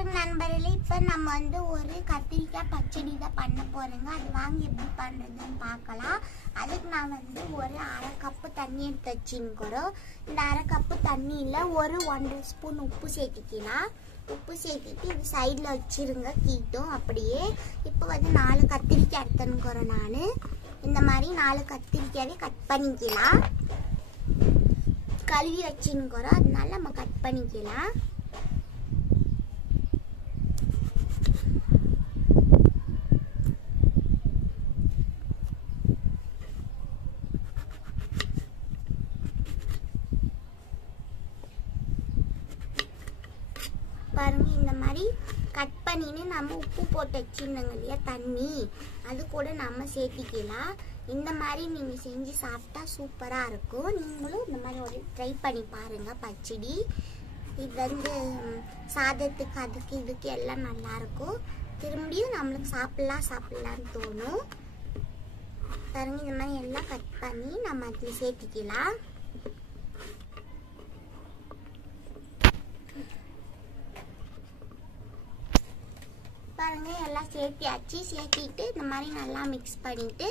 பாருங்க நண்பர்களே, இப்போ நம்ம வந்து ஒரு கத்திரிக்காய் பச்சடி தான் பண்ண போறோங்க. அது வாங்கி எப்படி பண்ணுறதுன்னு பார்க்கலாம். அதுக்கு நான் வந்து ஒரு அரை கப்பு தண்ணி எடுத்து வச்சுக்கிறோம். இந்த அரை கப்பு தண்ணியில் ஒரு 1.5 ஸ்பூன் உப்பு சேர்த்துக்கலாம். உப்பு சேர்த்துட்டு இது சைடில் வச்சுருங்க கீட்டும் அப்படியே. இப்போ வந்து 4 கத்திரிக்காய் எடுத்துன்னுக்கிறோம். நான் இந்த மாதிரி 4 கத்திரிக்காயை கட் பண்ணிக்கலாம். கழுவி வச்சுன்னுக்கிறோம், அதனால நம்ம கட் பண்ணிக்கலாம். பாருங்க இந்த மாதிரி கட் பண்ணின்னு நம்ம உப்பு போட்டு வச்சிருந்தோங்க இல்லையா தண்ணி, அது கூட நம்ம சேர்த்திக்கலாம். இந்த மாதிரி நீங்கள் செஞ்சு சாப்பிட்டா சூப்பராக இருக்கும். நீங்களும் இந்த மாதிரி ஒரு ட்ரை பண்ணி பாருங்கள் பச்சடி. இது வந்து சாதத்துக்கு அதுக்கு இதுக்கு எல்லாம் நல்லாயிருக்கும். திரும்பியும் நம்மளுக்கு சாப்பிட்லான்னு தோணும். பாருங்க இந்த மாதிரி எல்லாம் கட் பண்ணி நம்ம அதில் சேர்த்திக்கலாம். பாருங்க எல்லாம் சேர்த்தியாச்சு. சேர்த்திட்டு இந்த மாதிரி நல்லா மிக்ஸ் பண்ணிட்டு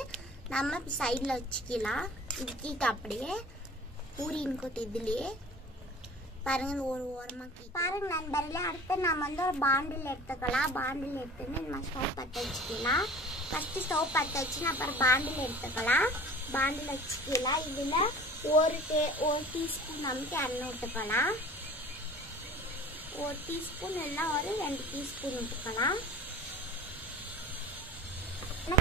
நம்ம சைடில் வச்சுக்கலாம். இதுக்கிட்டு அப்படியே பூரின்னு கொட்டு இதுலேயே பாருங்க ஒரு ஓரமாக பாருங்க நண்பர்களே. அடுத்து நம்ம வந்து ஒரு பாண்டில் எடுத்துக்கலாம். பாண்டில் எடுத்துன்னு நம்ம ஸ்டவ் பற்ற வச்சுக்கலாம். ஃபஸ்ட்டு ஸ்டவ் பற்ற வச்சு அப்புறம் பாண்டில் எடுத்துக்கலாம். பாண்டில் வச்சுக்கலாம். இதில் ஒரு டீஸ்பூன் நமக்கு எண்ணெய் விட்டுக்கலாம். ஒரு டீஸ்பூன் எல்லாம் ஒரு 2 டீஸ்பூன் விட்டுக்கலாம்.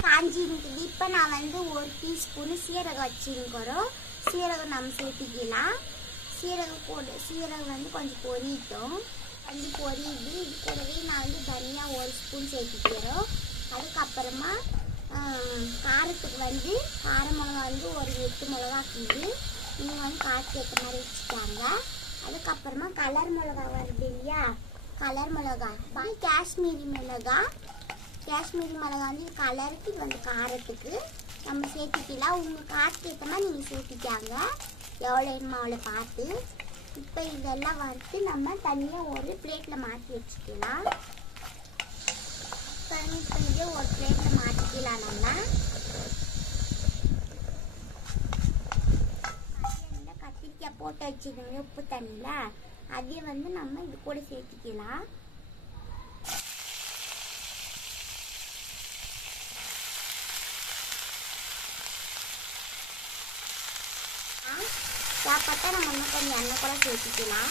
காஞ்சி இருக்குது. இப்போ நான் வந்து ஒரு டீஸ்பூனு சீரகம் வச்சுருக்கிறோம். சீரகம் நம்ம சேர்த்திக்கலாம். சீரகம் வந்து கொஞ்சம் பொரியட்டும். வந்து பொரியுது. இது கூடவே நான் வந்து தனியாக ஒரு ஸ்பூன் சேர்த்திக்கிறோம். அதுக்கப்புறமா காரத்துக்கு வந்து கார மிளகா வந்து ஒரு 8 மிளகா இருக்குது. நீங்கள் வந்து காரத்துக்கு ஏற்ற மாதிரி வச்சுட்டாங்க. அதுக்கப்புறமா கலர் மிளகா வருது இல்லையா, கலர் மிளகா காஷ்மீரி மிளகா. காஷ்மீரி மிளகா வந்து கலருக்கு, இது வந்து காரத்துக்கு நம்ம சேர்த்திக்கலாம். உங்கள் காரத்துக்கு ஏற்ற மாதிரி நீங்கள் சேர்த்திக்காங்க, எவ்வளோ வேணுமோ அவ்வளோ பார்த்து. இப்போ இதெல்லாம் வறுத்து நம்ம தனியாக ஒரு பிளேட்டில் மாற்றி வச்சுக்கலாம். இப்போ இதே ஒரு பிளேட்டில் மாற்றிக்கலாம். நம்ம கத்திரிக்காய் போட்டு வச்சுக்கோங்க உப்பு தண்ணியில், அதே வந்து நம்ம இது கூட சேர்த்திக்கலாம். சாப்பாட்டா நம்ம இன்னும் கொஞ்சம் எண்ணெய் கூட சேர்த்திக்கலாம்.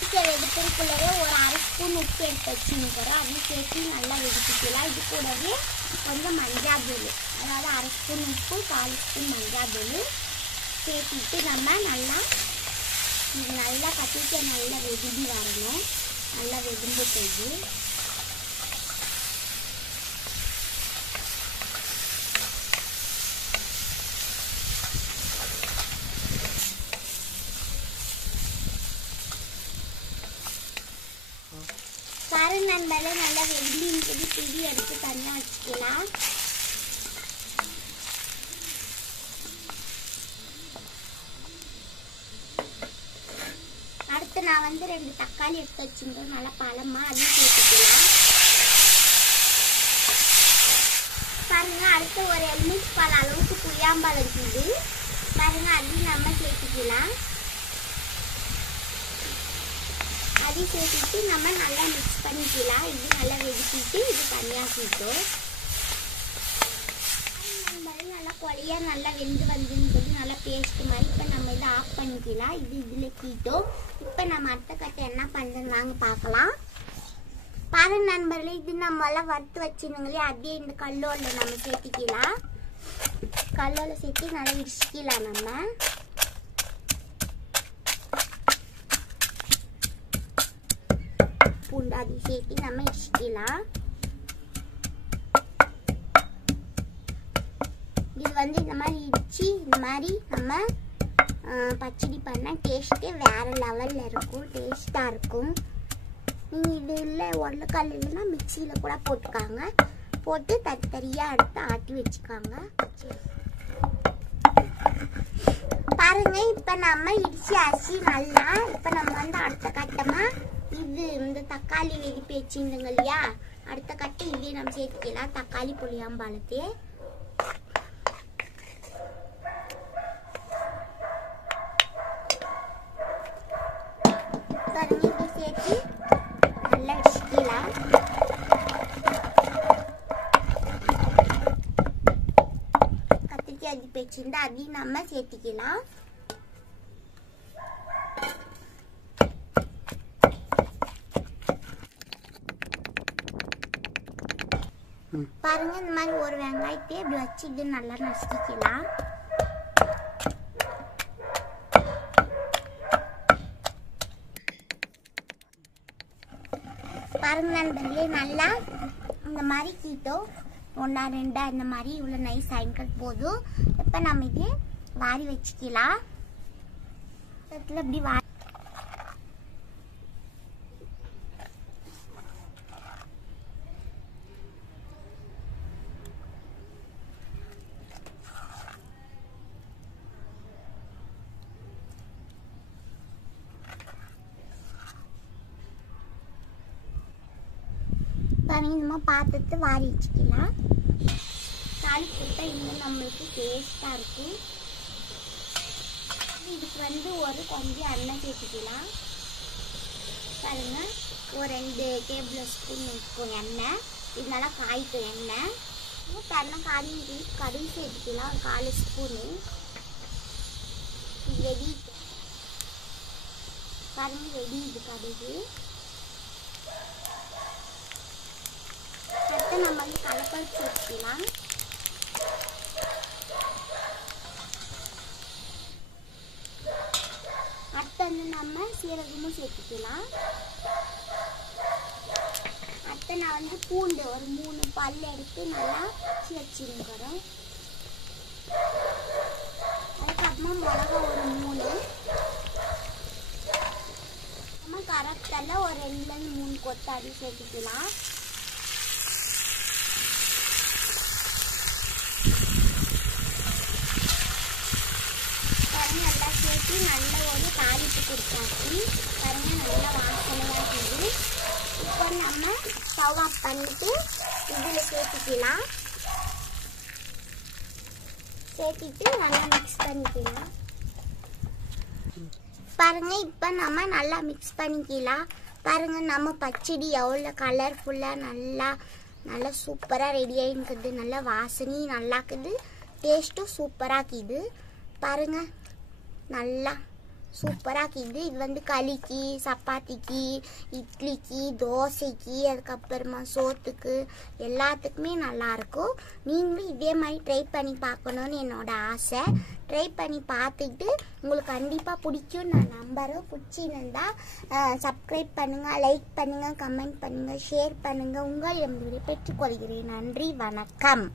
வெடிக்கிறதுக்குள்ளவே ஒரு அரை ஸ்பூன் உப்பு எடுத்து வச்சுக்கிறோம். அதையும் சேர்த்து நல்லா வெடிக்கலாம். இது கூடவே கொஞ்சம் மஞ்சாத்தூள், அதாவது அரை ஸ்பூன் உப்பு 4 ஸ்பூன் மஞ்சாத்தூள் சேர்த்திட்டு நம்ம நல்லா கத்திரிக்காய் நல்லா வெதும்பி வரணும். நல்லா வெதும்பு போகுது. பாருங்க நண்பர்களே, நல்லா வெள்ளின்னு பிடி எடுத்து தனியாக வச்சுக்கலாம். அடுத்து நான் வந்து 2 தக்காளி எடுத்து வச்சுருக்கேன், நல்லா பழமா, அதையும் சேர்த்துக்கலாம். பாருங்க அடுத்து ஒரு எலுமிச்சை பழம் அளவுக்கு புளியாம்பழம் இருக்குது. பாருங்க அதையும் நம்ம சேர்த்துக்கலாம். அதையும் சேர்த்துட்டு நம்ம நல்லா மிக்ஸ் பண்ணிக்கலாம். இது நல்லா வெடிச்சிட்டு இது தனியாக்கிட்டோம். நல்லா கொலையாக நல்லா வெந்து வந்துன்னு சொல்லி நல்லா பேஸ்ட் மாதிரி. இப்போ நம்ம இதை ஆஃப் பண்ணிக்கலாம். இது இதில் கீட்டோம். இப்போ நம்ம அடுத்த கட்டை என்ன பண்ணுறதுன்னு வாங்க பார்க்கலாம். பாருங்க நண்பர்களே, இது நம்ம எல்லாம் வறுத்து வச்சுருந்தோங்களே, அதே இந்த கல்லோல நம்ம சேர்த்திக்கலாம். கல்லோல சேர்த்து நல்லா இடிச்சிக்கலாம். நம்ம பூண்டு அதை சேர்த்து நம்ம இடிச்சிக்கலாம். இது வந்து இந்த மாதிரி இடிச்சு இந்த மாதிரி நம்ம பச்சடி பண்ணால் டேஸ்ட்டே வேறு லெவலில் இருக்கும். டேஸ்ட்டாக இருக்கும். நீங்கள் இது இல்லை உருளைக்கல் இல்லைன்னா மிக்சியில் கூட போட்டுக்காங்க. போட்டு தனித்தனியாக எடுத்து ஆட்டி வச்சுக்காங்க. பாருங்க இப்போ நம்ம இடிச்சாச்சு நல்லா. இப்போ நம்ம வந்து அடுத்த கட்டமாக இது இந்த தக்காளி வெடிப்பு வச்சிருந்தோங்க இல்லையா, அடுத்த கட்டு இதே நம்ம சேர்த்துக்கலாம். தக்காளி புளியாம்பாலத்தை சேர்த்து நல்லா வச்சுக்கலாம். கத்திரிக்காய் வெடிப்பு வச்சிருந்தா அதையும் நம்ம சேர்த்துக்கலாம். பாருங்க, இந்த மாதிரி ஒரு வெங்காயத்தை இப்படி வச்சு இது நல்லா நசுக்கிக்கலாம். பாருங்க நண்பர்களே, நல்லா இந்த மாதிரி கீட்டோம் 1 2 அந்த மாதிரி இவ்வளோ நைஸ் ஆயின்கள் போதும். இப்போ நம்ம இது வாரி வச்சுக்கலாம். இப்படி வாரி நம்ம பார்த்துட்டு வாரி வச்சுக்கலாம். தாளிப்பு இன்னும் நம்மளுக்கு டேஸ்டா இருக்கும். இதுக்கு ஒரு கொஞ்சம் எண்ணெய் சேர்த்துக்கலாம். பாருங்க, ஒரு 2 டேபிள் ஸ்பூன் இருக்கும் எண்ணெய். இது நல்லா காய்க்கும் எண்ணெய். எண்ணெய் காய்ச்சி கடுகு சேர்த்துக்கலாம், 1/4 ஸ்பூனு. வெடி பாருங்க, வெடி இது கடுகு. அடுத்து நம்ம கடலைப்பருப்பு சேர்த்துக்கலாம். அடுத்து நம்ம சீரகமும் சேர்த்துக்கலாம். அடுத்து நான் பூண்டு ஒரு 3 பல் எடுத்து நல்லா வச்சிருக்கிறோம். அதுக்கப்புறமா மிளகா ஒரு 3, நம்ம கரப்டல்ல ஒரு 2 3 கொத்தாடி சேர்த்துக்கலாம். நல்லா சேர்த்து நல்ல ஒரு தாளிப்பு கொடுத்தாச்சு. பாருங்க, நல்லா வாசனையாக இருக்குது. இப்போ நம்ம ஸ்டவ் ஆஃப் பண்ணிட்டு இதில் சேர்த்துக்கலாம். சேர்த்துட்டு நல்லா மிக்ஸ் பண்ணிக்கலாம். பாருங்க, இப்போ நம்ம நல்லா மிக்ஸ் பண்ணிக்கலாம். பாருங்க, நம்ம பச்சடி எவ்வளோ கலர்ஃபுல்லாக நல்லா சூப்பராக ரெடி ஆகிருக்குது. நல்லா வாசனையும் நல்லா இருக்குது, டேஸ்ட்டும் சூப்பராக இருக்குது. பாருங்க, நல்லா சூப்பராக இருக்குது. இது களிக்கு, சப்பாத்திக்கு, இட்லிக்கு, தோசைக்கு, அதுக்கப்புறமா சோத்துக்கு எல்லாத்துக்குமே நல்லாயிருக்கும். நீங்களும் இதே மாதிரி ட்ரை பண்ணி பார்க்கணுன்னு என்னோட ஆசை. ட்ரை பண்ணி பார்த்துட்டு உங்களுக்கு கண்டிப்பாக பிடிக்கும் நான் நம்புறேன். பிடிச்சிருந்தா சப்ஸ்கிரைப் பண்ணுங்கள், லைக் பண்ணுங்கள், கமெண்ட் பண்ணுங்கள், ஷேர் பண்ணுங்கள். உங்களிடம் பெற்றுக்கொள்கிறேன். நன்றி, வணக்கம்.